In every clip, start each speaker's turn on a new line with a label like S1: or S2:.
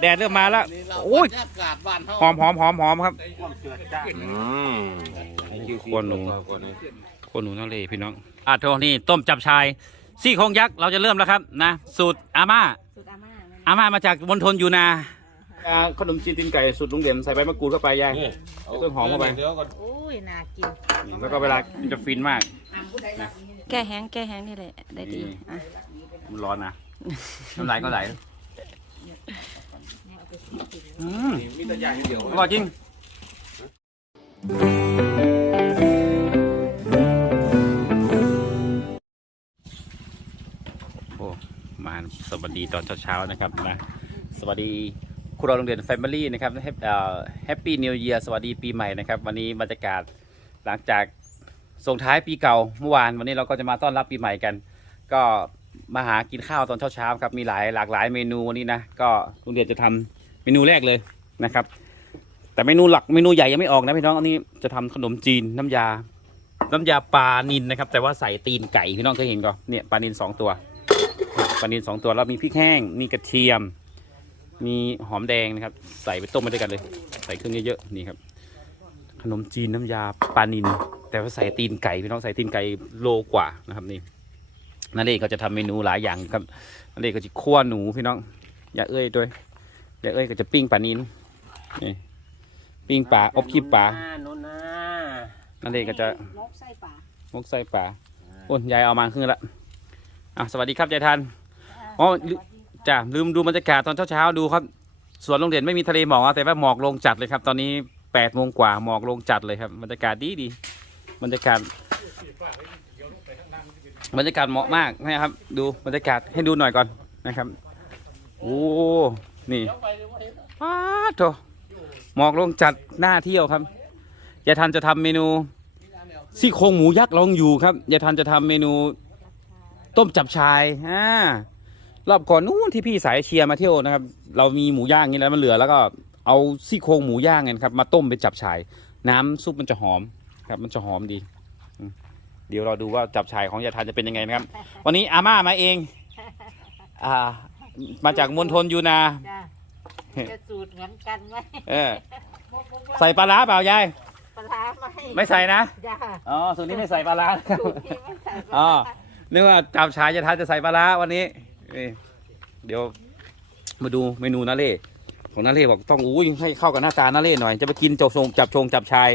S1: แดดเริ่มมาแล้ว
S2: นี่เรา
S1: โอ้ย
S2: บรรยากาศบ้านเฮา
S1: หอมหอมหอมหอมครับ
S2: ความเจือจ้า
S3: อืม
S1: ควนหนูควนหนูทะเลพี่น้องอะโทนี่ต้มจับชายซี่โครงยักษ์เราจะเริ่มแล้วครับนะสูตรอาม่า
S4: สุดอาม่านะ
S1: อาม่ามาจากมณฑลยูนาอ่าขนมจีนตีนไก่สูตรลุงเด่นใส่ใบมะกรูดเข้าไปยายต้นหอมเข้าไป
S3: เดี๋ยวก่อน
S4: โอ้ยน่ากิน
S1: แล้วก็เวลามันจะฟินมาก
S4: แก้แห้งแก้แห้งนี่แหละได้ดีอะ
S1: มันร้อนนะน้ำลายก็ไหล อืม
S3: มีแต่อย่างเดียว
S1: อร่อยจริงโอ้มาสวัสดีตอนเช้าๆนะครับนะสวัสดีครัวโรงเรียนแฟมิลี่นะครับแฮปปี้นิวเยียร์สวัสดีปีใหม่นะครับ วันนี้บรรยากาศหลังจากส่งท้ายปีเก่าเมื่อวานวันนี้เราก็จะมาต้อนรับปีใหม่กัน ก็มาหากินข้าวตอนเช้าๆครับมีหลายหลากหลายเมนูวันนี้นะก็โรงเรียนจะทำ เมนูแรกเลยนะครับ แต่เมนูหลักเมนูใหญ่ยังไม่ออกนะพี่น้องอันนี้จะทำขนมจีนน้ำยา น้ำยาปลานินนะครับ แต่ว่าใส่ตีนไก่พี่น้องเคยเห็นก็เนี่ยปลานินสองตัวปลานินสองตัวแล้วมีพริกแห้งมีกระเทียม มีหอมแดงนะครับ ใส่ไปต้มมาด้วยกันเลย ใส่เครื่องเยอะๆนี่ครับ ขนมจีนน้ำยาปลานิน แต่ว่าใส่ตีนไก่พี่น้องใส่ตีนไก่โลกว่านะครับนี่นั่นเองก็จะทำเมนูหลายอย่างครับนั่นเองก็จะคั่วหนูพี่น้อง อย่าเอ้ยด้วย อย่าเอ้ยก็จะปิ้งปลานินนี่ปิ้งปลาอบขี้ปลา
S3: โน่นนะ
S1: นั่นเองก็จะ
S4: นกไส้ป่าม
S1: กไส้ป่าโอ้ยยายเอามาครึ่งละอะสวัสดีครับยายทันอ๋อจ้ะลืมดูบรรยากาศตอนเช้าๆดูครับสวนโรงเรียนไม่มีทะเลหมอกนะแต่ว่าหมอกลงจัดเลยครับ ตอนนี้แปดโมงกว่าหมอกลงจัดเลยครับบรรยากาศดีดีบรรยากาศบรรยากาศเหมาะมากนะครับ ดูบรรยากาศให้ดูหน่อยก่อนนะครับ โอ้ นี่ว้าโถหมอกลงจัดหน้าเที่ยวครับยายทันจะทำเมนูซี่โครงหมูยักษ์ลองอยู่ครับยายทันจะทำเมนู ต้มจับชายอ่ารอบก่อนนู้นที่พี่สายเชียร์มาเที่ยวนะครับ เรามีหมูย่างนี้แล้วมันเหลือแล้วก็เอาซี่โครงหมูย่างเนี่ยครับ มาต้มเป็นจับชาย น้ำซุปมันจะหอมครับ มันจะหอมดี เดี๋ยวเราดูว่าจับชายของยายทันจะเป็นยังไงนะครับ วันนี้อาม่ามาเอง อ่า มาจากมณฑลยูนา
S4: จ้ะจะสูตรเหมือนกันไหม
S1: เออ ใส่ปลาร้าเปล่ายาย
S4: ปลาร้าไหม
S1: ไม่ใส่นะ
S4: จ้ะ
S1: อ๋อ สูตรนี้ไม่ใส่ปลาร้าครับ
S4: สูตรนี้ไม่ใส่ปลา
S1: อ๋อ
S4: ร้า
S1: นึกว่าจับชายจะทานจะใส่ปลาร้าวันนี้นี่เดี๋ยวมาดูเมนูนาเล่ของนาเล่บอกต้องอุ้ยให้เข้ากับหน้าตานาเล่หน่อย จะไปกินจบชงจับชงจับชาย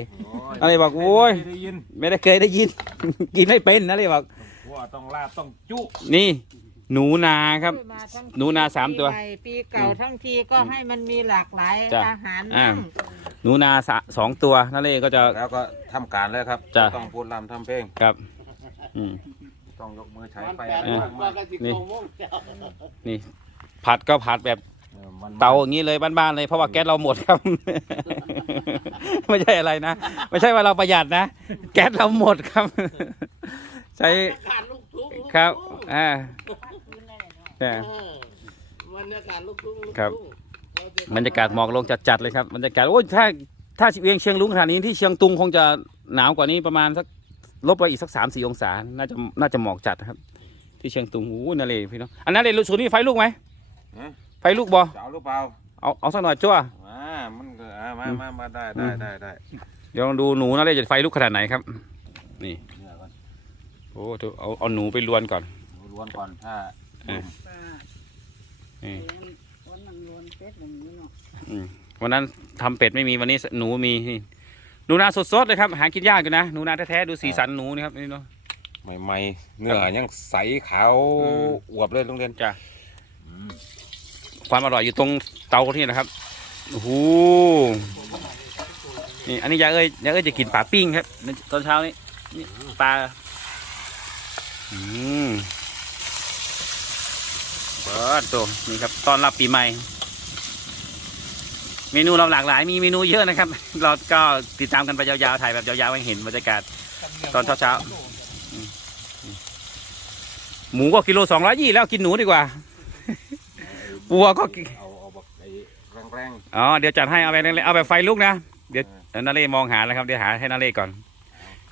S1: นาเล่บอกโอ้ย
S3: ได้ยิน
S1: ไม่ได้เคยได้ยิน กินไม่เป็นนาเล่บอก
S3: ว่าต้องลาบต้องจุ
S1: นี่ หนูนาครับ
S4: มาทั้ง
S1: หนูนาสามตัว
S4: ปีใหปีเก่าทั้งทีก็ให้มันมีหลากหลาย
S1: จ้ะ
S4: อาหาร
S1: อ่า
S4: มั่ง
S1: หนูนาสะสองตัวนาเล่ก็จะ
S3: แล้วก็ทำการเลยครับ
S1: จ้ะ
S3: ต้องพูดลำทำเพลง
S1: ครับอืม
S3: ต้องยกมือใช้
S2: มัน
S3: ไป
S2: แปด
S1: เออ
S2: โมงกว่าก็สิ
S1: นี่
S2: โมงเจ้า
S1: นี่ผัดก็ผัดแบบ
S3: ออมัน
S1: เตาอย่างนี้เลยบ้านๆเลยเพราะว่าแก๊สเราหมดครับ ไม่ใช่อะไรนะไม่ใช่ว่าเราประหยัดนะแก๊สเราหมดครับ ใช้
S2: บรรยากาศลูกทุ่งลูก
S1: ครับ
S2: ทุ่ง
S1: อ่า
S2: เอ
S1: อ่า
S2: อบรรยากาศลูกทุ่งลูก
S1: ครับ
S2: ทุ่งเจะ
S1: บรรยากาศหมอกลงจัดๆเลยครับบรรยากาศโอ้ยถ้าถ้าเวียงเชียงลุงขนาดนี้ที่เชียงตุงคงจะหนาวกว่านี้ประมาณสักลบไปอีกสักสามสี่องศาน่าจะน่าจะหมอกจัดครับ ที่เชียงตุงโอ้โหนาเลยพี่น้องอันนั้นเลยสูตรนี้ไฟลูกไหม
S3: ฮะ
S1: ไฟลูกบ่
S3: จะเอาหรือเปล่า
S1: เอาเอาสักหน่อยจ้ว
S3: อ่ามันก็อ่ามามามาได้ได้ได้ได้
S1: เดี๋ยวลองดูหนูนาเลยจะไฟลูกขนาดไหนครับ นี่
S3: เนี่ยก่อน
S1: โอ้เดี๋ยวเอาเอาหนูไปลวนก่อน
S3: ดูล้วนก่อนถ้า
S1: เออ นี่
S4: วันนั้นล้วนเป็ดอย่างนี้เนาะ
S1: อืมวันนั้นทำเป็ดไม่มีวันนี้หนูมีนี่หนูนาสดๆเลยครับ หากินยากอยู่นะหนูนาแท้ๆดูสีสันหนูนี่ครับนี่เนาะ
S3: ใหม่ๆเนื้อยังใสขาว
S1: อืม
S3: อวบเลยโรงเรียน
S1: จ้ะ
S3: อืม
S1: ความอร่อยอยู่ตรงเตาที่นะครับโอ้โหนี่อันนี้ยาเอ้ยยาเอ้ยจะกินปลาปิ้งครับในตอนเช้านี้นี่ปลาอืม เบิร์ดตัวนี่ครับต้อนรับปีใหม่ เมนูเราหลากหลายมีเมนูเยอะนะครับ เราก็ติดตามกันไปยาวๆถ่ายแบบยาวๆให้เห็นบรรยากาศตอนเช้าๆอืมหมูก็กิโลสองร้อยยี่แล้วกินหนูดีกว่าวัวก็กิ
S3: เอาเอาแบบไอ้แรง
S1: อ๋อเดี๋ยวจัดให้เอาไปเล็กๆเอาแบบไฟลุกนะเดี๋ยวเดี๋ยวนาเล่มองหาแล้วครับเดี๋ยวหาให้นาเล่ก่อน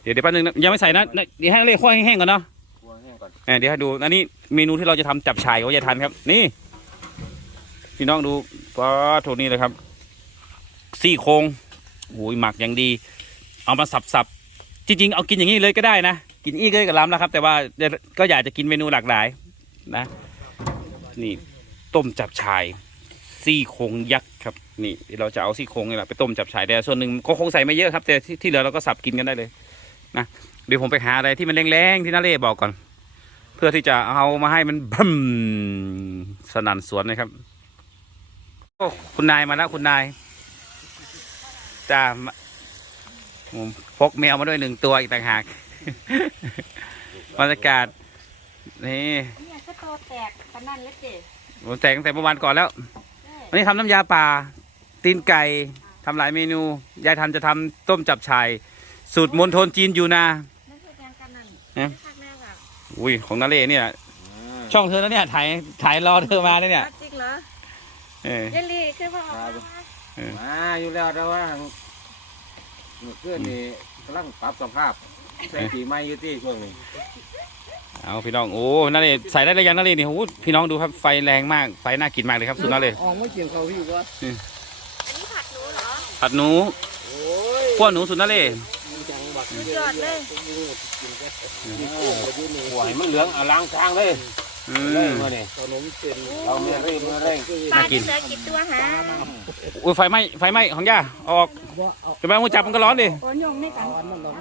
S1: เดี๋ยวเดี๋ยวแป๊บนึงนะยังไม่ใส่นะเดี๋ยวให้นาเล่คั่วให้แห้งก่อนเนาะ
S3: ๆคั่วแห้ง ก่อน
S1: เออเดี๋ยวให้ดูอันนี้เมนูที่เราจะทำจับฉ่ายของยายทันครับ นี่พี่น้องดูปลาโทนี่เลยครับ ซี่โครงโอ้ยหมักอย่างดี เอามาสับๆจริงๆ เอากินอย่างนี้เลยก็ได้นะ กินอีกเลยกับล้ำแล้วครับ แต่ว่าก็อยากจะกินเมนูหลากหลายนะ นี่ต้มจับชาย ซี่โครงยักษ์ครับ นี่เราจะเอาซี่โครงนี่แหละไปต้มจับชายแต่ส่วนหนึ่งก็คงใส่ไม่เยอะครับ แต่ที่ที่เหลือเราก็สับกินกันได้เลยนะเดี๋ยวผมไปหาอะไรที่มันแรงๆที่นาเล่บอกก่อน เพื่อที่จะเอามาให้มันบึ้มสนั่นสวนนะครับโอ้คุณนายมาแล้วคุณนายจ้ามาผมพกแมวมาด้วยหนึ่งตัวอีกต่างหากบรรยากาศนี่
S4: เนี่ยก็โตแตกปานนั่นแล้วเจ๊
S1: ผมแต่งตั้งแต่เมื่อวานก่อนแล้ววันนี้ทำน้ำยาป่า ตีนไก่ทำหลายเมนู ยายทันจะทำต้มจับชาย สูตรมณฑลจีนอยู่นา
S4: นั่นคื อการกันนั่น
S1: เอ๊ะ
S4: ภาคแม่ค่ะ
S1: อุ้ยของนาเล่เนี่ยช่องเธอแล้วเนี่ยถ่ายถ่ายรอเธอมาเนี่ย
S4: จริงเหรอ
S1: เออ
S4: เยลลี่คือว่า
S3: มาอยู่แล้วแต่ว่าเมื่อคืนนี่กำลังปรับสภาพใส่ปีใหม่อยู่ที่ช่วงนี้
S1: เอาพี่น้องโอ้นาเล่ใส่ได้เลยยังนาเล่นี่โอ้โหพี่น้องดูครับไฟแรงมากไฟน่ากินมากเลยครับสุดนาเล่
S2: ออกไม่เกี่ยวเขาพี่ว่า
S4: ผัดหนูเหรอ
S1: ผัดหนู
S2: โอ้ย
S1: ขั้วหนูสุดนาเล่
S2: จั งบัก
S4: ยอดเลย
S3: หวยมันเหลืองอลังกลางเลย
S1: อื
S3: เลย
S1: ม
S3: มื่อนี่
S2: ขนมเป็น
S3: เราเมื่อเร่งเมื่อเร่ง
S4: ปลา
S1: น่ากิน
S4: ที่เหลือกี่ตัวหา
S1: อุ้ยไฟไหม้ไฟไหม้ของย่าเอาออก
S2: ว่าเอา
S1: จะไปมือจับมันก็ร้อนดิ
S4: โอ้ยงไม่กัน
S2: อันนั้นเราไ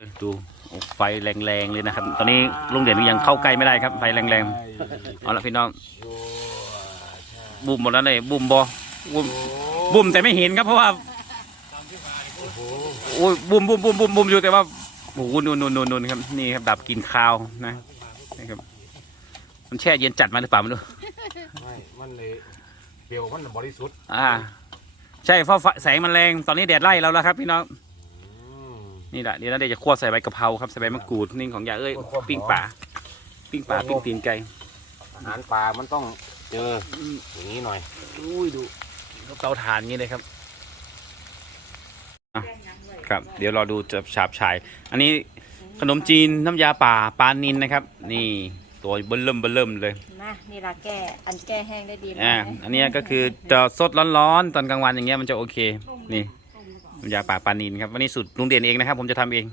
S2: ม่
S1: ดูโอ้ไฟแรงๆเลยนะครับ ตอนนี้ลุงเด่นยังเข้าใกล้ไม่ได้ครับ ไฟแรงๆเอาละพี่น้องบุ่มหมดแล้วเลยบุ่มบอบุ่มบุ่มแต่ไม่เห็นครับเพราะว่า โอ้ยบุ่มบุ่มบุ่มบุ่มบุ่มอยู่แต่ว่าโอ้โหนูนนูนนูนนูนครับนี่ครับดับกลินคาวนะนี่ครับ มันแช่เย็นจัดมาหรือเปล่าไม่รู้
S3: ไม่มันเลยเปรียวมันบริสุทธิ์
S1: อ่า ใช่เพราะไฟแสงมันแรงตอนนี้แดดไล่เราแล้วครับ พี่น้อง
S3: อืม
S1: นี่แหละเดี๋ยวนั้นเดี๋ยวจะคั่วใส่ใบกะเพราครับใส่ใบมะกรูดนี่ของยาเอ้ยปิ้งป่าปิ้งป่าปิ้งตีนไก่
S3: อาหารปลามันต้องเจออย่างนี้หน่อย
S1: อุ้ยดูเตาถ่านอย่างนี้เลยครับ อะ ครับ เดี๋ยวรอดูจะฉาบฉาย อันนี้ขนมจีนน้ำยาป่าปลานินนะครับ นี่ตัวเบิ่มเริ่มเบิ่มเริ่มเลย
S4: นะนี่ละแก้อันแก้แห้งได้ดีนะ
S1: อ่าอันนี้ก็คือจะสดร้อนๆตอนกลางวันอย่างเงี้ยมันจะโอเคนี่น้ำยาป่าปลานินครับวันนี้สูตรลุงเด่นเองนะครับ ผมจะทำเอง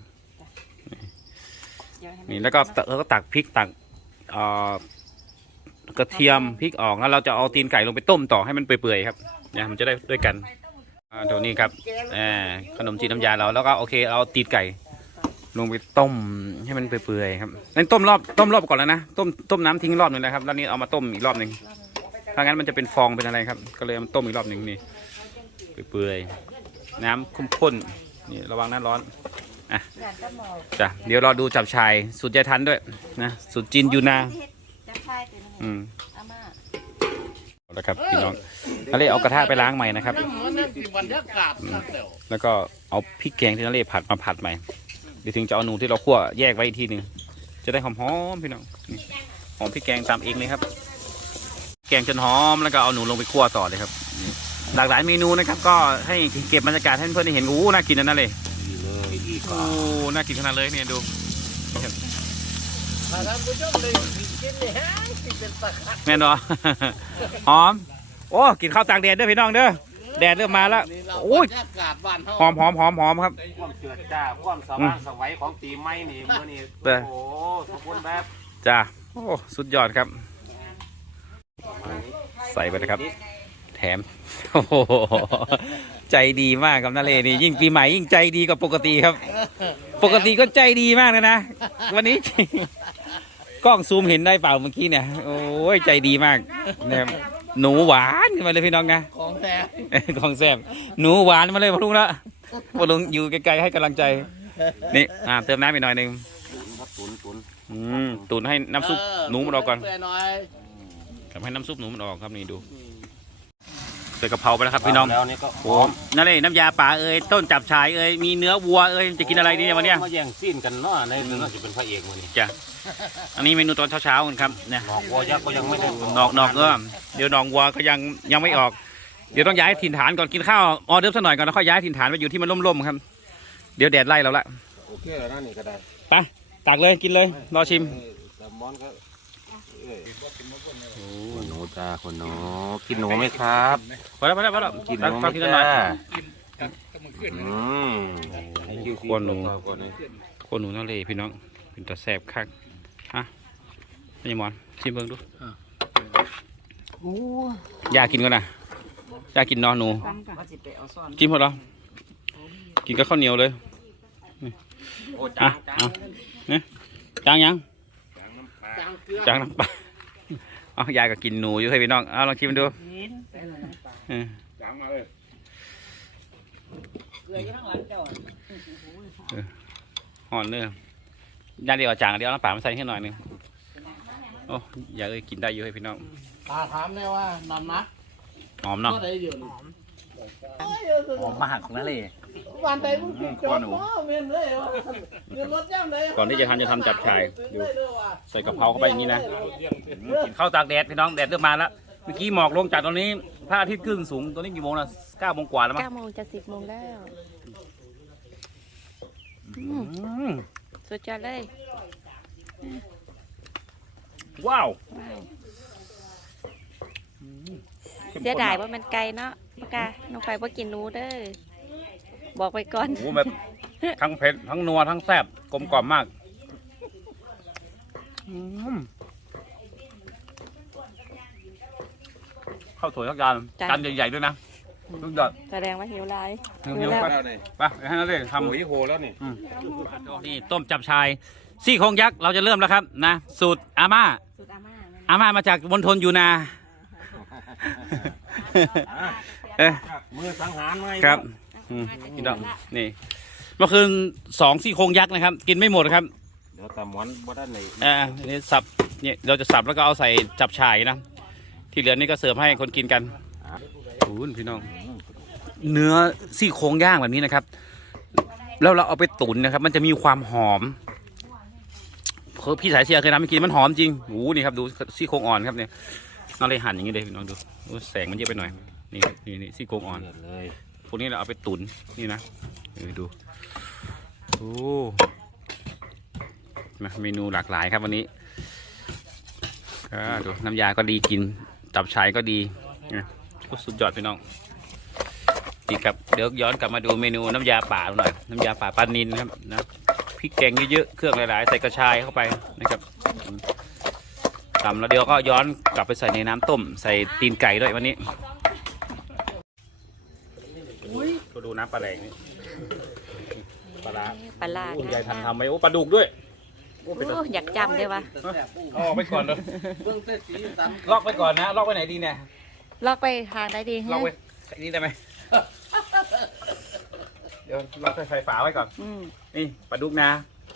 S4: เดี๋ยวให้
S1: นี่แล้วก็ตแล้วก็ตักพริกตักเอ่อกระเทียมพริกออกแล้วเราจะเอาตีนไก่ลงไปต้มต่อให้มันเปื่อยๆครับเนี่ยมันจะได้ด้วยกัน อ่าตัวนี้ครับอ่าขนมจีนน้ำยาเราแล้วก็โอเคเอาตีนไก่ ลงไปต้มให้มันเปื่อยๆครับนั่นต้มรอบต้มรอบก่อนแล้วนะต้มต้มน้ำทิ้งรอบหนึ่งนะครับแล้วนี่เอามาต้มอีกรอบหนึ่งถ้างั้นมันจะเป็นฟองเป็นอะไรครับ ก็เลยเอามาต้มอีกรอบหนึ่งนี่เปื่อยๆน้ำข้นๆนี่ระวังน้ำร้อน
S4: อยากจะหมอก
S1: จ้ะเดี๋ยวรอดูจับชายสูตรยายทันด้วยนะสูตรจีนยูนา
S4: ที่เฮ็ดจะใช่ตัวนี้
S1: อืม
S4: อาม่า
S1: เอาละครับพี่น้องนาเล่เอากระทะไปล้างใหม่นะครับ
S2: น้ำมันนั่นที่บรรยากาศนั่นเดียว
S1: แล้วก็เอาพริกแกงที่นาเล่ผัดมาผัดใหม่เดี๋ยวถึงจะเอาหนูที่เราคั่วแยกไว้อีกทีหนึ่งจะได้หอมๆพี่น้องนี่หอมพริกแกงตามเองเลยครับ แกงจนหอมแล้วก็เอาหนูลงไปคั่วต่อเลยครับนี่หลากหลายเมนูนะครับ ก็ให้เก็บบรรยากาศให้เพื่อนๆได้เห็นโอ้โหน่ากินนะนั่นเลย
S3: ดีเลยดีก
S1: โอ้
S3: ว่า
S1: น่ากินขนาดเลยเนี่ยดู
S2: ถ้าท่านผู้ชมเลย กินเนี่ยกินเป็นสัก
S1: แม่นบ่หอม โอ้กินข้าวตากแดดเด้อพี่น้องเด้อแดดเริ่มมาแล้ว
S2: นี่เรา
S1: โอ้ย
S2: บรรยากาศบ้านเฮา
S1: หอมหอมหอมหอมครับ
S3: ความเจือจ้าความสว่างสวัยของปีใหม่นี่เมื่อนี่
S1: เออ
S3: โอ้โหสมบูรณ์แบบ
S1: จ้าโอ้สุดยอดครับ ใส่ไปนะครับ แถม โอ้โหใจดีมากครับนาเลนี่ยิ่งปีใหม่ยิ่งใจดีกว่าปกติครับ ปกติก็ใจดีมากนะนะ วันนี้ กล้องซูมเห็นได้เปล่าเมื่อกี้เนี่ย โอ้ยใจดีมากนะครับหนูหวานขึ้นมาเลยพี่น้องนะ
S2: ของแท้
S1: ของแซมหนูหวานมาเลยพ่อลุงละพ่อลุงอยู่ไกลๆให้กำลังใจ นี่อ่าเติมน้ำอีกหน่อยหนึ่ง
S3: ครับตุนตุน
S1: อืมตุ๋นให้น้ำซุปหนูมันออกก่อน
S2: เปื่อยหน่อย
S1: ทำให้น้ำซุปหนูมันออกครับนี่ดูใส่กะเพราไปแล้วครับพี่น้อง
S3: แล้วนี่ก็ห
S1: โอ้
S3: อม
S1: นั่นเลยน้ำยาป่าเอ้ยต้นจับฉายเอ้ยมีเนื้อวัวเอ้ยจะกินอะไรดีเนี่ยวันเนี้ย
S3: มาแย่งซีนกันเนาะในเรื่องจะเป็นพระเอกมื้อนี้
S1: จ้ะอันนี้เมนูตอนเช้าๆกันครับเนี่ย
S3: หนอกวัวยักษ์ก็ยังไม่ได้
S1: นอกนอกเออเดี๋ยวหนองวัวก็ยังยังไม่ออก เดี๋ยวต้องย้ายถิ่นฐานก่อนกินข้าวออเดิร์ฟสักหน่อยก่อนแล้วค่อยย้ายถิ่นฐานไปอยู่ที่มันร่มๆครับ เดี๋ยวแดดไล่เราละ
S3: โอเคแล้วนะนี่ก็ได้
S1: ไปตักเลยกินเลยรอชิม
S3: เออแต่มอนก็เอ
S1: โอ้
S3: คนหนูจ้าคนหนูกินหนูไหมครับ
S1: พอแล้วพอแล้วพอแล้ว
S3: กินห
S1: ตัก
S3: นูไหม
S1: ตักทีละหน่
S3: จ้า
S1: อย
S3: อืม
S1: กวนหนูคนหนูนั่นเลยพี่น้องเป็นตาแสบคักฮะนี่หมอนชิมเบิ่งดูอยากกินก่อนนะอยากกินนอนหนูจิ้มหมดแล้วกินกับข้าวเหนียวเลย
S3: โอ้
S1: อะ
S3: จ้า
S1: เอาเนี่ยจางยัง
S2: จางเกลือ
S1: จางน้ำปลา เอายายก็กินหนูอยู่ให้พี่น้องเอาลองชิมดูเออ
S3: จ้างมาเลย
S1: ห่อนเนื้อยาเดียวเอาจางเดียวเอาน้ำปลามาใส่ให้หน่อยหนึงโอ้ยายเอ้ยกินได้อยู่ให้พี่น้อง
S2: ตาถามได้ว่านอนนัก
S1: หอมเนาะ
S2: ก็ได้เดี๋ยวนี้
S1: หอมมากของนั่นเลย
S2: วันใดมึงกินจบบ่เม่นเลยว่าเงินรถย่ำเลย
S1: ก่อนที่จะทำจะทำจับฉ่ายดู
S2: ได้เลยว่ะ
S1: ใส่กะเพราเข้าไปอย่างนี้นะกินข้าวตากแดดพี่น้องแดดเริ่มมาแล้ว เมื่อกี้หมอกลงจากตรงนี้พระอาทิตย์ครึ่งสูงตอนนี้กี่โมงแล้วเก้าโมงกว่าแล้วมั้ง
S4: เก้าโมงจะสิบโมงแล้ว
S1: อืม
S4: สุดยอดเลย
S1: ว้าว
S4: ว้าว
S1: ข้มข้น
S4: เสียดายว่ามันไกลเนาะปากกาน้องไฟว่ากินหนูเด้อ บอกไปก่อน
S1: โอ้โหแบบทั้งเผ็ดทั้งนัวทั้งแซ่บกลมกล่อมมากอืมข้าวสวยทักจานจานใหญ่ๆด้วยนะทุกยอด
S4: แสดงว่าหิวไร
S1: หิวๆไป
S3: แล้วนี่
S1: ไปให้นั่นเลยทำ
S3: โอ้ยโหแล้วนี่
S1: นี่ต้มจับชายซี่โครงยักษ์เราจะเริ่มแล้วครับนะสูตรอาม่า
S4: สุดอาม่านะ
S1: อาม่ามาจากมณฑลยูนา เอ๊ะ
S3: มือสังหารไหม
S1: ครับ อืมพี่น้องนี่เมื่อคืนสองซี่โครงยักษ์นะครับ กินไม่หมดครับ
S3: เดี๋ยวตาหมอนบ่ได้ไหน
S1: เอ่านี่สับเนี่ยเราจะสับแล้วก็เอาใส่จับชายนะที่เหลือนี่ก็เสิร์ฟให้คนกินกันโอ้โหพี่น้อง เนื้อซี่โครงย่างแบบนี้นะครับ แล้วเราเอาไปตุ๋นนะครับ มันจะมีความหอมเพราะพี่สายเชียร์เคยทำให้กินมันหอมจริงโอ้โหนี่ครับดูซี่โครงอ่อนครับเนี่ยน้องเลยหั่นอย่างนี้เลยพี่น้องดูโอ้แสงมันเยอะไปหน่อยนี่ครับนี่นี่ซี่โครงอ่อน
S3: เดือดเลย
S1: พ วกนี้เราเอาไปตุ๋นนี่นะเออดูโอ้มาเมนูหลากหลายครับวันนี้อ่าดูน้ำยาก็ดีกินตับชายก็ดีนะสุดยอดพี่น้องดีครับเดี๋ยวย้อนกลับมาดูเมนูน้ำยาป่าหน่อยน้ำยาป่าปลานินครับนะพริกแกงเยอะๆเครื่องหลายๆ ใส่กระชายเข้าไปนะครับตำแล้วเดี๋ยวก็ย้อนกลับไปใส่ในน้ำต้ม ใส่ตีนไก่ด้วยวันนี้ น้ำปลาแหลงนี่ปลาร้า
S4: ปลาลา
S1: โอ้ยายทันทำไปโอ้ปลาดุกด้วย
S4: โอ้อยากจำด้วยวะ
S1: เอาออกไปก่อนเลย
S2: เบื้องต้นสีสัน
S1: ล็อกไปก่อนนะล็อกไว้ไหนดีเนี่ย
S4: ลอกไปทางได้ดี
S1: ล็อก
S4: ฮะ
S1: ไว้นี่ได้ไหมเดี๋ยวล็อกใส่ฝาไว้ก่อน
S4: อืม
S1: นี่ปลาดุกนะ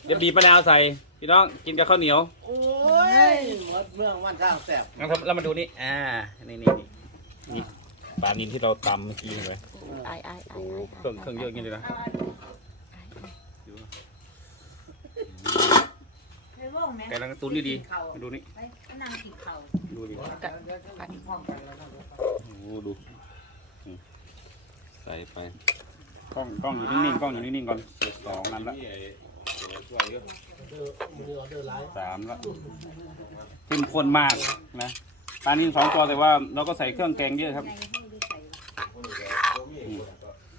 S1: เดี๋ยวบีบมะนาวใส่ พี่น้องกินกับข้าวเหนียว
S2: โอ้ยหมดเมืองมันสร้างแสบ
S1: นะครับแล้วมาดูนี่ อ่า นี่นี่นี่นี่ปลานินที่เราตำเมื่อกี้เลย
S4: ไอไอไอ
S1: โอ้เครื่องเครื่องเยอะอย่างนี้เลยนะแกลังตุ้นดีๆมาดูนี่ดูดิโอ้ดูอืมใส่ไปกล้องกล้องอยู่นิ่งๆกล้องอยู่นิ่งๆก่อนเสร็จสองนั้นละสามละเข้มข้นมากนะปลานิ่สองตัวแต่ว่าเราก็ใส่เครื่องแกงเยอะครับอื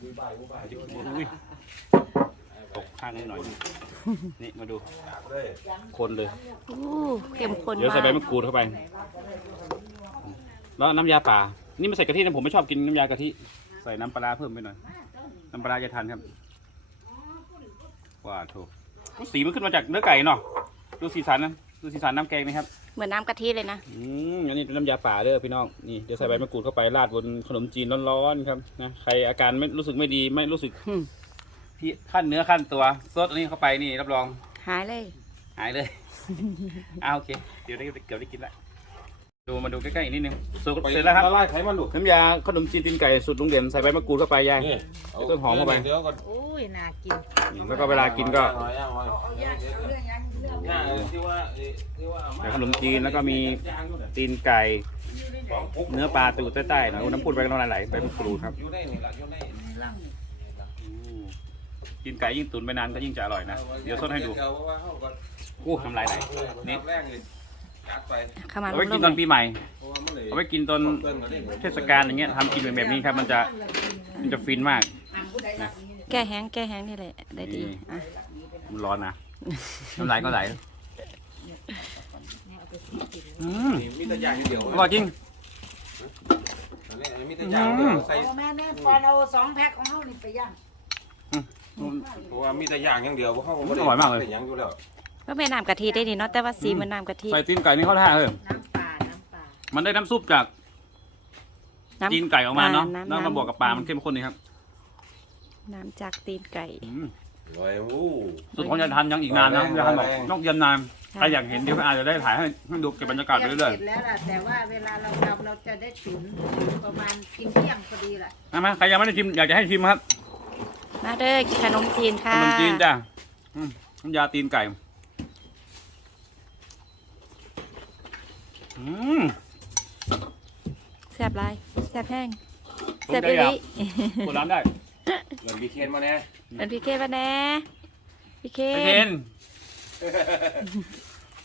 S1: มอุ้ยตกข้างนิดหน่อย นี่มาดูคนเลย
S4: โอ้เข้มข้น
S1: เดี๋ยว
S4: มา
S1: ใส่ใบ
S4: ก
S1: มะกรูดเข้าไป แล้วน้ำยาป่า นี่ไม่ใส่กะทินะผมไม่ชอบกินน้ำยากะทิ ใส่น้ำปลาร้าเพิ่มไปหน่อย น้ำปลาร้าจะทันครับ ว้าโถสีมันขึ้นมาจากเนื้อไก่เนาะ ดูสีสันนะ ดูสีสันน้ำแกงนะครับ
S4: เหมือนน้ำกะทิเลยนะ
S1: อืมอันนี้เป็นน้ำยาป่าเด้อพี่น้อง นี่เดี๋ยวใส่ใบมะกรูดเข้าไปราดบนขนมจีนร้อนๆครับนะใครอาการไม่รู้สึกไม่ดีไม่รู้สึก
S4: อืม
S1: พี่ขั้นเนื้อขั้นตัวซดอันนี้เข้าไปนี่รับรอง
S4: หายเลย
S1: หายเลยเอาโอเค เดี๋ยวได้เดี๋ยวได้กินละ ดูมาดูใกล้ๆอีกนิดนึงสูตรเสร็จแล้วครับ
S3: ละลายไขมันลูก
S1: น้ำยาขนมจีนตีนไก่สูตรลุงเด่นใส่ใบมะกรูดเข้าไปยาย
S3: นี่
S1: ต้นหอมเข้าไป
S3: เดี๋ยวก่อน
S5: โอ้ยน่ากิน
S1: นี่แล้วก็เวลากินก็
S3: ย่างไว้ย่างไว้ย่างที่ว่าที่ว่า
S1: ใส่ขนมจีนแล้วก็มีตีนไก่ เนื้อปลาตูดใต้ๆหน่อยโอ้น้ำพุดไปกันน้ำลายไหลใบมะกรูดครับ
S3: อยู่ได้นี่ล่ะอยู่ได้
S1: อืมกินไก่ยิ่งตุ๋นไปนานก็ยิ่งจะอร่อยนะ เดี๋ยวซดให้ดู
S3: เดี๋ยวว่าเฮาก็
S1: อู้น้ำลายไหลนี่
S3: แรกเลย
S1: ผ
S3: จัดไป
S4: เข้ามา
S1: เอาไว้
S4: ร่
S1: กิน
S4: วม
S1: ตอนปีใหม่
S3: เพราะว่ามันเลย
S1: เอาไว้กินตอน
S3: เพิ่นก็ได้
S1: เทศกาลอย่างเงี้ยทำกินเป็นแบบนี้ครับ มันจะมันจะฟินมาก
S4: แก้แห้งแก้แห้งนี่แหละได้ดีอะ
S1: มันร้อนนะน้ำลายก็ไหลอืม
S3: นี่มีแต่ย่างอย่างเดียว
S1: อร่อยจริง
S3: อันนี้มีแต่ย่างอย่างเดียวใส่
S5: โอ้แม่แม่ปอนเอาสองแพ็คของเฮานี่ไปย่าง
S3: เพราะว่ามีแต่ย่างอย่างเดียวเพราะเขาบ่ได้
S1: อร่อยมากเลย
S3: ได้หยังอยู่แล้ว
S4: ก็แม่น้ำกะทิได้ดีเนาะแต่ว่าสีเหมันน้ำกะทิ
S1: ใส่ตีนไก่นี่เขาท่าเออ
S5: น้ำปลา น้ำปลา
S1: มันได้น้ำซุปจาก
S4: น้ำ
S1: ตีนไก่ออกมาเนาะ
S4: น้ำ
S1: แล้วมาบวกกับปลา มันเข้มข้นนี่ครับ
S4: น้ำจากตีนไก่
S1: อืม
S3: อร่อยโอ้
S1: สุดของยายทันยังอีกนานนะยายทันบอก
S3: แรง
S1: นอกเย็นนานใครอยากเห็นเดี๋ยวอาจจะได้ถ่ายให้ให้ดูเก็บบรรยากาศไปเรื่อย
S5: เสร็จแล้วล่ะแต่ว่าเวลาเราทำเราจะได้ถึงประมาณกินเที่ยงพอดีแหละ
S1: ๆนะมาใครยังไม่ได้ชิมอยากจะให้ชิมครับ
S4: มาเด้อกินขนมจีน
S1: ข
S4: ค่ะ
S1: นมจีนจ้ะอืมน้ำยาตีนไก่อืม
S4: แซ่บไรแซ่บแห้ง
S1: ผม
S4: แซ่บ
S1: จะ
S4: อี
S1: อยา
S4: ลิ
S1: กกดร้านได้
S3: เริ่มมีเคนมาแน่
S4: เป็นพี่เคปะแน่พี่เค
S1: ไปเคน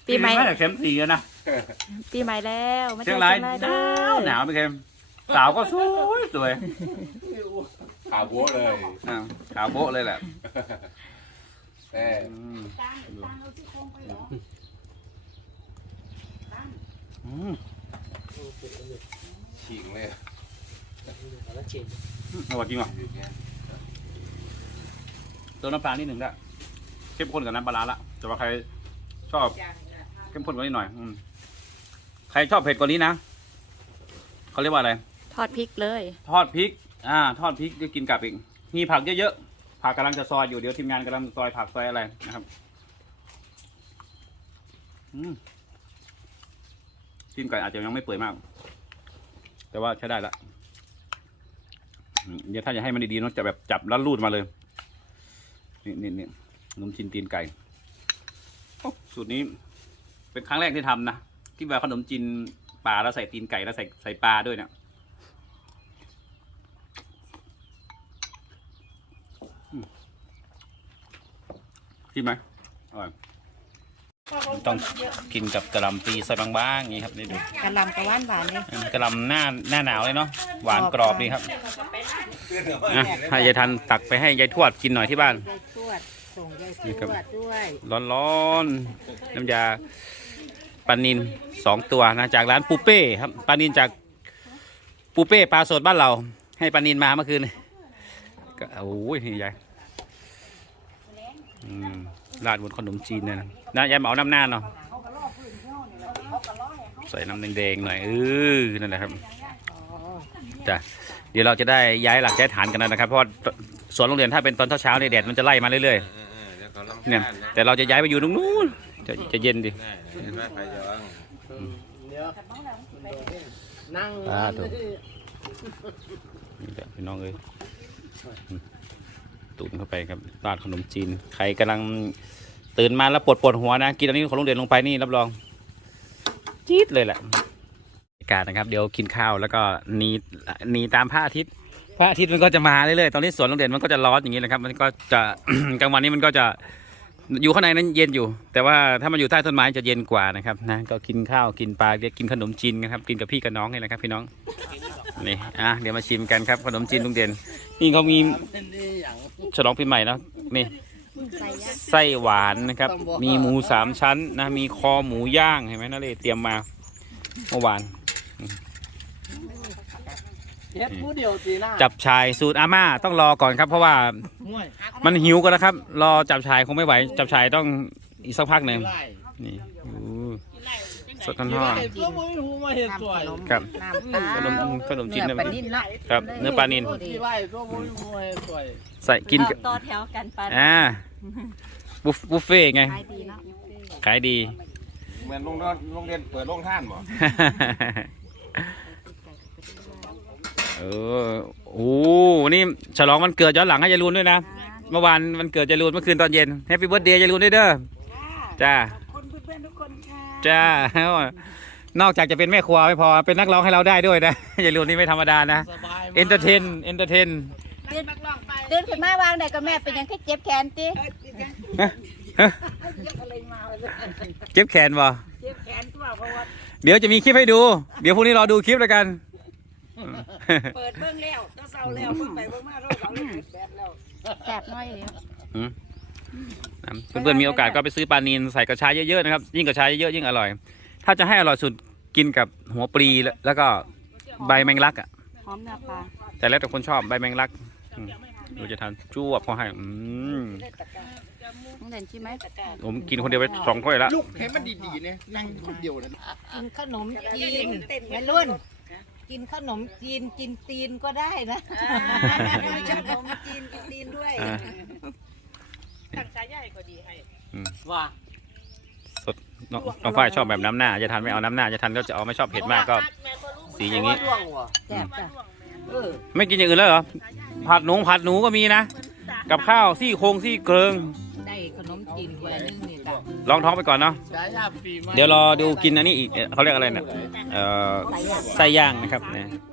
S4: ปีใหม่
S1: ไม่แต่เข็มสีอะนะ
S4: ปีใหม่แล้วมา
S1: เชี
S4: เจ
S1: ย
S4: อง
S1: ราย
S4: เชียงราย
S1: ห
S4: เด้
S1: นาว
S4: อ
S1: หนาวไปเค็มสาวก็สวยสวย
S3: ขาวบัวเลย
S1: อ่าขาวโบ๊ะเลยแหละ
S3: แต่
S1: อืมอืม
S3: ขิงเลย
S1: อร่อยจริงว่ะตัวน้ำปลานิดหนึ่งได้เข้มข้นกับน้ำปลาร้าละแต่ว่าใครชอบเข้มข้นกว่านี้หน่อย อืมใครชอบเผ็ดกว่านี้นะเขาเรียกว่าอะไร
S4: ทอดพริกเลย
S1: ทอดพริก อ่า ทอดพริกจะกินกับอีกมีผักเยอะๆ ผักกำลังจะซอยอยู่เดี๋ยวทีมงานกำลังซอยผักซอยอะไรนะครับ อืม กินไก่อาจจะยังไม่เปื่อยมาก แต่ว่าใช้ได้ละเดี๋ยวถ้าจะให้มันดีๆเนอะจะแบบจับแล้วรูดมาเลย นี่นี่นี่ขนมจีนตีนไก่สูตรนี้ เป็นครั้งแรกที่ทำนะที่ว่าขนมจีนปลาแล้วใส่ตีนไก่แล้วใส่ใส่ปลาด้วยเนี่ยกินไหมอร่อย ต้องกินกับกะหล่ำปีใส่บางๆอย่างนี้ครับนี่ดู
S4: กะหล่ำกะว่านหวานเลย
S1: กะหล่ำหน้าหน้าหนาวเลยเนาะหวานกรอบดีครับอะให้ยายทันตักไปให้ยายทวดกินหน่อยที่บ้าน
S5: ยายทวดส่งยายท
S1: นี่ครับ
S5: วดด้วย
S1: ร้อนๆน้ำยาปลานินสองตัวนะจากร้านปูเป้ครับปลานินจากปูเป้ปลาสดบ้านเรา ให้ปลานินมาเมื่อคืนก็โอ้ยนี่ยายอืม ราดบนขนมจีนเนี่ยนะนะยายเหมาน้ำหน้าเนาะใส่น้ำแดงๆหน่อยเออนั่นแหละครับจ้ะเดี๋ยวเราจะได้ย้ายหลักย้ายฐานกันนะครับเพราะสวนโรงเรียนถ้าเป็นตอนเช้าๆเนี่ยแดดมันจะไล่มาเรื่อยๆ
S3: เนี่
S1: ยแต่เราจะย้ายไปอยู่ตรงนู้นจะจะเย็นดี
S3: นั่ง
S1: พี่น้องเอ้ย ตุ๋นเข้าไปครับราดขนมจีน ใครกำลังตื่นมาแล้วปวดปวดหัวนะ กินอันนี้ของโรงเรียนลงไปนี่รับรอง จี๊ดเลยแหละบรรยากาศนะครับ เดี๋ยวกินข้าวแล้วก็หนีหนีตามพระอาทิตย์ พระอาทิตย์มันก็จะมาเรื่อยๆ ตอนนี้สวนโรงเรียนมันก็จะร้อนอย่างนี้นะครับ มันก็จะกลางวันนี้มันก็จะอยู่ข้างในนั้นเย็นอยู่ แต่ว่าถ้ามันอยู่ใต้ต้นไม้จะเย็นกว่านะครับนะ ก็กินข้าวกินปลากินขนมจีนนะครับ กินกับพี่กับน้องนี่แหละครับพี่น้อง นี่อะเดี๋ยวมาชิมกันครับขนมจีนลุงเด่น นี่เขามี
S2: เป็นนี่อย่าง
S1: ฉลองปีใหม่เนาะนี่ไส้หวานนะครับ มีหมูสามชั้นนะมีคอหมูย่างเห็นไหมนั่นเลยเตรียมมาเมื่อวาน
S2: เฮ็ดผู้เดียวตีหน้า
S1: จับชายสูตรอาม่าต้องรอก่อนครับ เพราะว่า
S2: ห่วย
S1: มันหิวกันแล้วครับ รอจับชายคงไม่ไหว จับชายต้องอีกสักพักหนึ่ง
S2: ไล่
S1: นี่อู้ สดทอ
S2: ไล่
S1: ด
S2: ตัวมึงหูมาเฮ็ดสวย
S1: ๆครับ
S5: น้ำปลา
S1: ขนมขนมจีน
S5: เนื้อปลานิ่นเนาะ
S1: ครับเนื้อปลานิน
S2: ที่ไล่ตัวมึงหูมาเฮ็ดสวย
S1: ใส่กินกับ
S4: ต่อแถวกันปลา
S1: อ่าบุฟบุฟเฟ่ต์ไง
S4: ขายดีเนาะ
S1: ขายดี
S3: เหมือนโรงเรียนโรงเรียนเปิดโรงท่านบ่
S1: เออโอ้นี่ฉลองวันเกิดย้อนหลังให้ยายรุนด้วยนะ เมื่อวานวันเกิดยายรุนเมื่อคืนตอนเย็นแฮปปี้เบิร์ดเดย์ยายรุนด้วยเด้อจ้า จ้านอกจากจะเป็นแม่ครัวไม่พอเป็นนักร้องให้เราได้ด้วยนะยายรุนนี่ไม่ธรรมดานะ
S2: สบายมาก
S1: เอนเตอร์เทนเอนเตอร์เทน
S5: ตื่นตื่นขึ้นมาวางได้ก็แม่เป็นหยังแค่เจ็บแขนติเจ็บอะไรมาเลย
S1: เจ็บแขนบ่
S5: เจ็บแขนนตัวเพราะว่า
S1: เดี๋ยวจะมีคลิปให้ดู เดี๋ยวพรุ่งนี้รอดูคลิปแล้วกัน
S5: เปิดเบิ่งแล้วต้องเศร้าแล้วเบิ่งไปเบิ่งมาเราเราเลยเปิดแบตแล้ว
S4: แสบน้อยเลย
S1: นะ เพื่อนๆมีโอกาสก็ไปซื้อปลานีนใส่กระชายเยอะๆนะครับ ยิ่งกระชายเยอะๆยิ่งอร่อย ถ้าจะให้อร่อยสุดกินกับหัวปลีแล้วแล้วก็ใบแมงลักอะ
S4: หอมเนื้อปลา
S1: แต่แล้วแต่คนชอบใบแมงลักอืมดูจะทานจ้วบพอให้อืม
S4: ต้องเด่นชิมไหม
S1: ผมกินคนเดียวไปสองถ้วยแล้ว
S2: ลูกให้มันดีๆเนี่ยนั่งคนเดียวนะ
S5: กินขนมจีนวัยรุ่นกินขนมจีนกินตีนก็ได้นะชอบขนมจีนกินตีนด้วย
S1: อ่า
S5: ตั้งใจใหญ่ก็ดีให้
S3: ว่า
S1: สดน้องน้องฝ้ายชอบแบบน้ำหน้าจะทานไม่เอาน้ำหน้าจะทานก็จะเอาไม่ชอบเผ็ดมากก็ สีอย่างนี้
S3: ล่วงว่ะ
S5: แซ่บจ้ะ
S3: เออ
S1: ไม่กินอย่างอื่นแล้วเหรอผัดหนูผัดหนูก็มีนะ กับข้าวซี่โครงซี่เกริง
S5: ได้ขนมจีนถ้วยหนึงนี่จ้ะ
S1: ลองท้องไปก่อนเนาะ
S2: ฉายาปีใหม่
S1: เดี๋ยวรอดูกินอันนี้อีกเอ่อเขาเรียกอะไรนะเอ่อไส้ย่างนะครับเนี่ย
S5: ไ